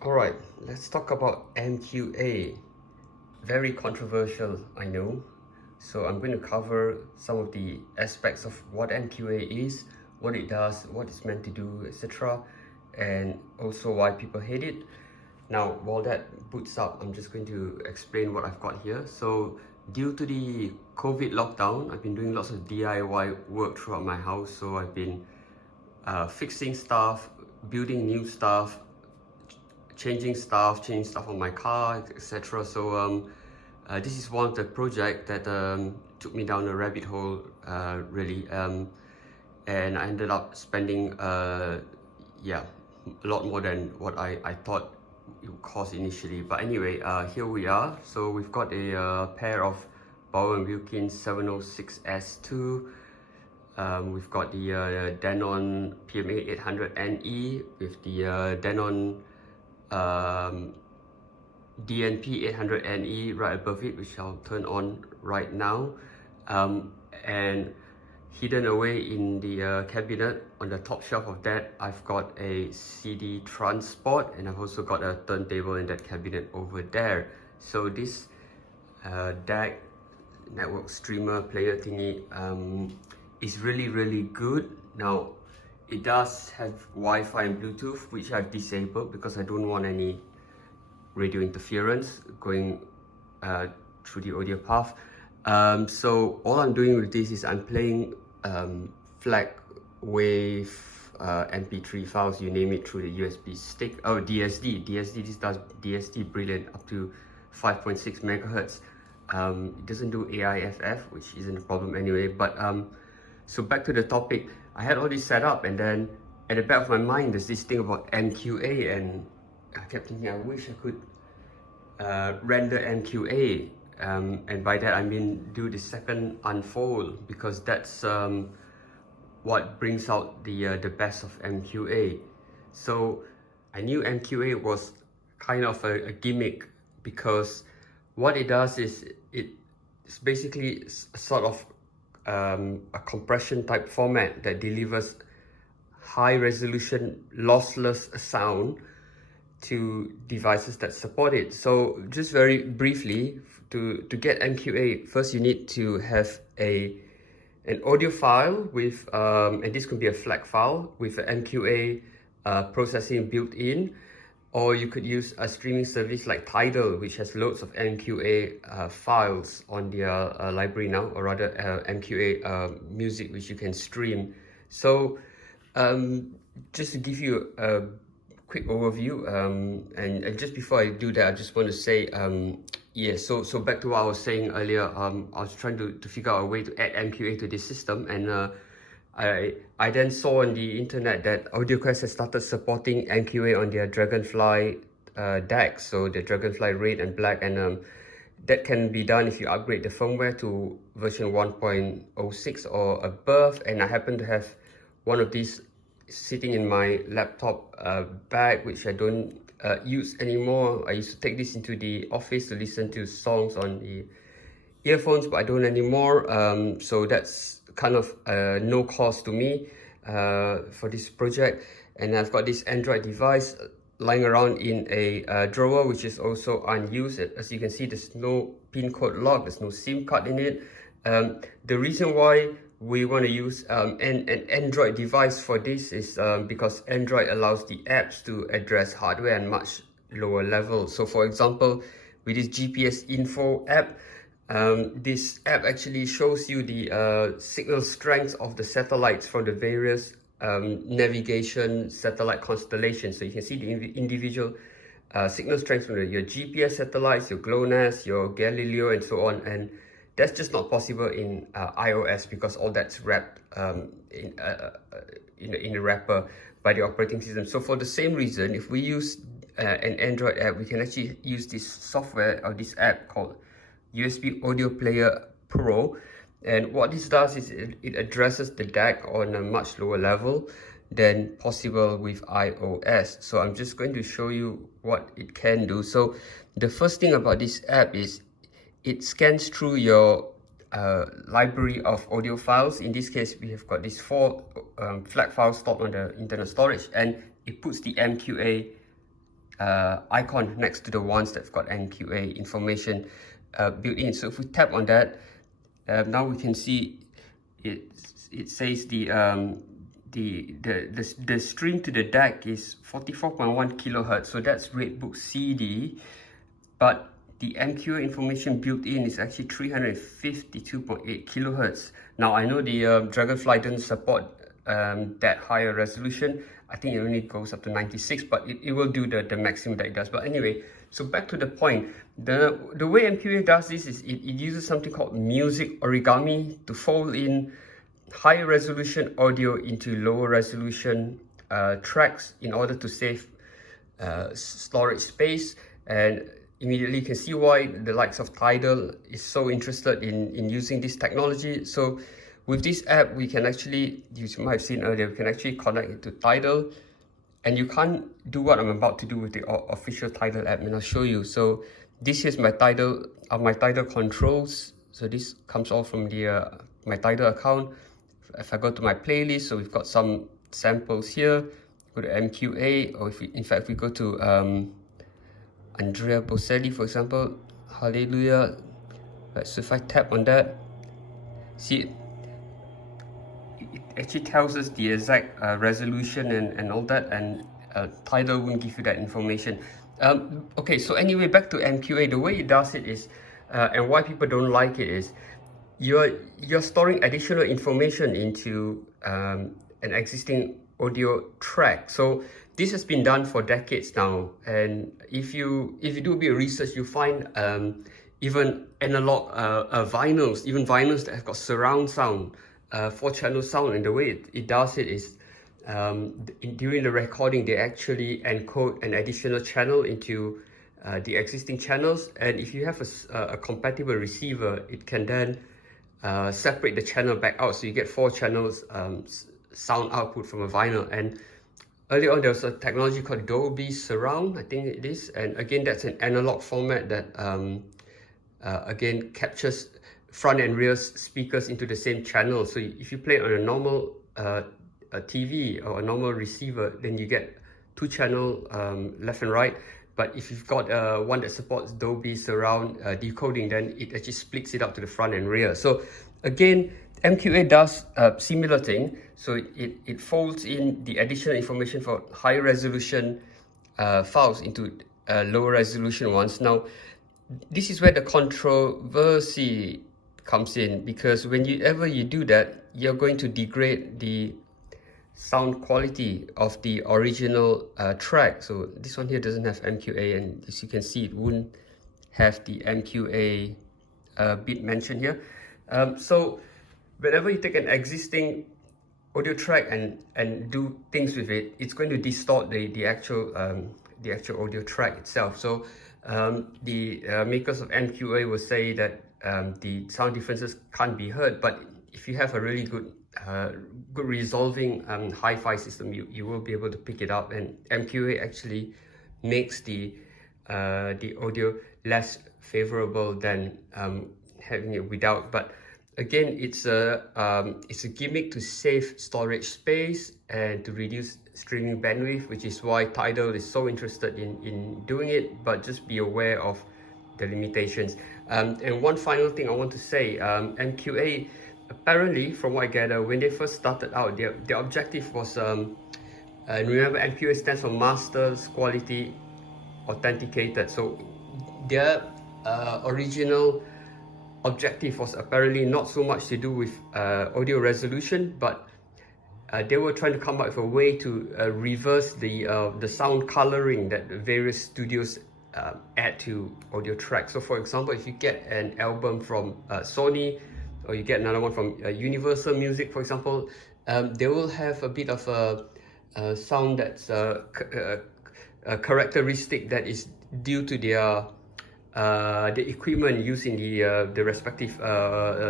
Alright, let's talk about MQA. Very controversial, I know. So I'm going to cover some of the aspects of what MQA is, what it does, what it's meant to do, etc. And also why people hate it. Now, while that boots up, I'm just going to explain what I've got here. So due to the COVID lockdown, I've been doing lots of DIY work throughout my house. So I've been fixing stuff, building new stuff, changing stuff on my car, etc. So this is one of the projects that took me down a rabbit hole, really, and I ended up spending yeah, a lot more than what I thought it would cost initially. But anyway, here we are. So we've got a pair of Bower & Wilkins 706S2. We've got the Denon PMA 800NE with the Denon DNP 800NE right above it, which I'll turn on right now. And hidden away in the cabinet on the top shelf of that, I've got a CD transport, and I've also got a turntable in that cabinet over there. So this DAC network streamer player thingy is really good. Now it does have Wi-Fi and Bluetooth, which I've disabled because I don't want any radio interference going through the audio path. So all I'm doing with this is I'm playing FLAC wave MP3 files, you name it, through the USB stick. Oh, DSD. This does DSD brilliant up to 5.6 megahertz. It doesn't do AIFF, which isn't a problem anyway. But so back to the topic, I had all this set up, and then at the back of my mind there's this thing about MQA, and I kept thinking I wish I could render MQA, and by that I mean do the second unfold, because that's what brings out the best of MQA. So I knew MQA was kind of a gimmick, because what it does is it's basically a sort of a compression type format that delivers high resolution lossless sound to devices that support it. So just very briefly, to get MQA, first you need to have an audio file with, and this could be a FLAC file with an MQA processing built in, or you could use a streaming service like Tidal, which has loads of MQA files on their library now, or rather MQA music which you can stream. So just to give you a quick overview, and just before I do that, I just want to say, yeah, so back to what I was saying earlier. I was trying to figure out a way to add MQA to this system, and I then saw on the internet that AudioQuest has started supporting MQA on their Dragonfly DACs, so the Dragonfly Red and Black, and that can be done if you upgrade the firmware to version 1.06 or above. And I happen to have one of these sitting in my laptop bag, which I don't use anymore. I used to take this into the office to listen to songs on the earphones, but I don't anymore. So that's kind of no cost to me for this project. And I've got this Android device lying around in a drawer, which is also unused. As you can see, there's no pin code lock, there's no SIM card in it. The reason why we want to use an Android device for this is because Android allows the apps to address hardware at much lower level. So for example, with this GPS info app, this app actually shows you the signal strength of the satellites from the various navigation satellite constellations. So you can see the individual signal strength from your GPS satellites, your GLONASS, your Galileo, and so on. And that's just not possible in iOS, because all that's wrapped in a wrapper by the operating system. So for the same reason, if we use an Android app, we can actually use this software or this app called USB Audio Player Pro. And what this does is it addresses the DAC on a much lower level than possible with iOS. So I'm just going to show you what it can do. So the first thing about this app is it scans through your library of audio files. In this case, we have got these 4 FLAC files stored on the internal storage, and it puts the MQA icon next to the ones that've got MQA information built in. So if we tap on that, now we can see it says the stream to the DAC is 44.1 kilohertz. So that's Redbook CD, but the MQA information built in is actually 352.8 kilohertz. Now I know the Dragonfly doesn't support that higher resolution. I think it only goes up to 96, but it will do the maximum that it does. But anyway, so back to the point, the way MQA does this is it uses something called music origami to fold in higher resolution audio into lower resolution tracks in order to save storage space. And immediately you can see why the likes of Tidal is so interested in using this technology. So with this app, we can actually, you might have seen earlier, we can actually connect it to Tidal, and you can't do what I'm about to do with the official Tidal app, and I'll show you. So this is my Tidal controls. So this comes all from the my Tidal account. If I go to my playlist, so we've got some samples here. Go to MQA, or in fact we go to Andrea Bocelli, for example, Hallelujah. Right, so if I tap on that, see, it actually tells us the exact resolution and all that, and Tidal won't give you that information. Okay, so anyway, back to MQA. The way it does it is, and why people don't like it is, you're storing additional information into an existing audio track. So this has been done for decades now, and if you do a bit of research, you find even analog vinyls that have got surround sound, 4-channel sound, and the way it does it is during the recording they actually encode an additional channel into the existing channels, and if you have a compatible receiver, it can then separate the channel back out, so you get 4 channels sound output from a vinyl. And earlier on there was a technology called Dolby Surround, I think it is, and again that's an analog format that again captures front and rear speakers into the same channel. So if you play it on a normal a TV or a normal receiver, then you get 2 channel left and right. But if you've got one that supports Dolby Surround decoding, then it actually splits it up to the front and rear. So again, MQA does a similar thing. So it folds in the additional information for high resolution files into lower resolution ones. Now, this is where the controversy comes in, because whenever you do that, you're going to degrade the sound quality of the original track. So this one here doesn't have MQA, and as you can see, it wouldn't have the MQA bit mentioned here. So whenever you take an existing audio track and do things with it, it's going to distort the actual audio track itself. So the makers of MQA will say that the sound differences can't be heard, but if you have a really good resolving hi-fi system, you will be able to pick it up, and MQA actually makes the audio less favorable than having it without. But again, it's a gimmick to save storage space and to reduce streaming bandwidth, which is why Tidal is so interested in doing it. But just be aware of the limitations. And one final thing I want to say, MQA, apparently, from what I gather, when they first started out, their objective was, remember, MQA stands for Masters Quality Authenticated. So their original objective was apparently not so much to do with audio resolution, but they were trying to come up with a way to reverse the sound coloring that various studios add to audio tracks. So for example, if you get an album from Sony, or you get another one from Universal Music, for example, they will have a bit of a sound that's a characteristic that is due to their the equipment used in the respective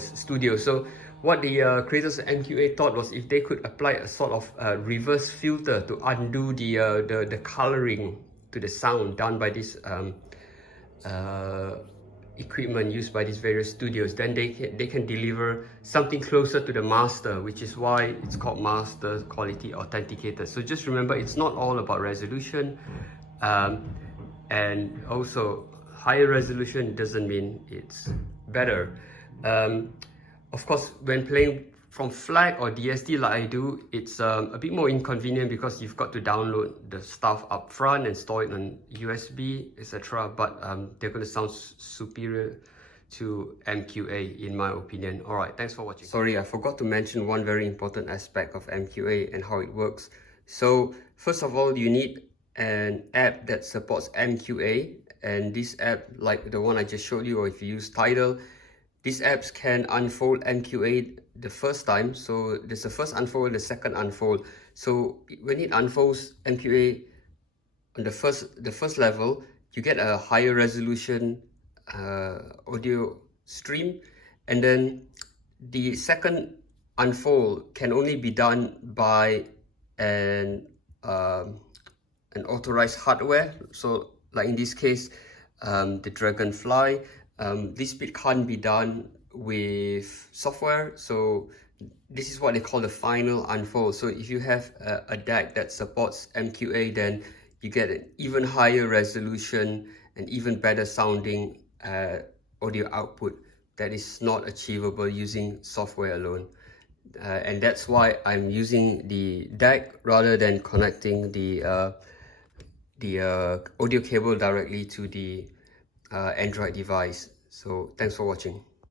studio. So what the creators of MQA thought was, if they could apply a sort of reverse filter to undo the coloring to the sound done by this equipment used by these various studios, then they can deliver something closer to the master, which is why it's called Master Quality Authenticated. So just remember, it's not all about resolution. And also, higher resolution doesn't mean it's better. Of course, when playing from FLAC or DSD like I do, it's a bit more inconvenient because you've got to download the stuff up front and store it on USB, etc. But they're going to sound superior to MQA in my opinion. Alright, thanks for watching. Sorry, I forgot to mention one very important aspect of MQA and how it works. So first of all, you need an app that supports MQA, and this app, like the one I just showed you, or if you use Tidal, these apps can unfold MQA the first time. So there's the first unfold, the second unfold. So when it unfolds MQA on the first level, you get a higher resolution audio stream, and then the second unfold can only be done by an authorized hardware. So like in this case, the Dragonfly. This bit can't be done with software, so this is what they call the final unfold. So if you have a DAC that supports MQA, then you get an even higher resolution and even better sounding audio output that is not achievable using software alone. And that's why I'm using the DAC rather than connecting the audio cable directly to the Android device. So thanks for watching.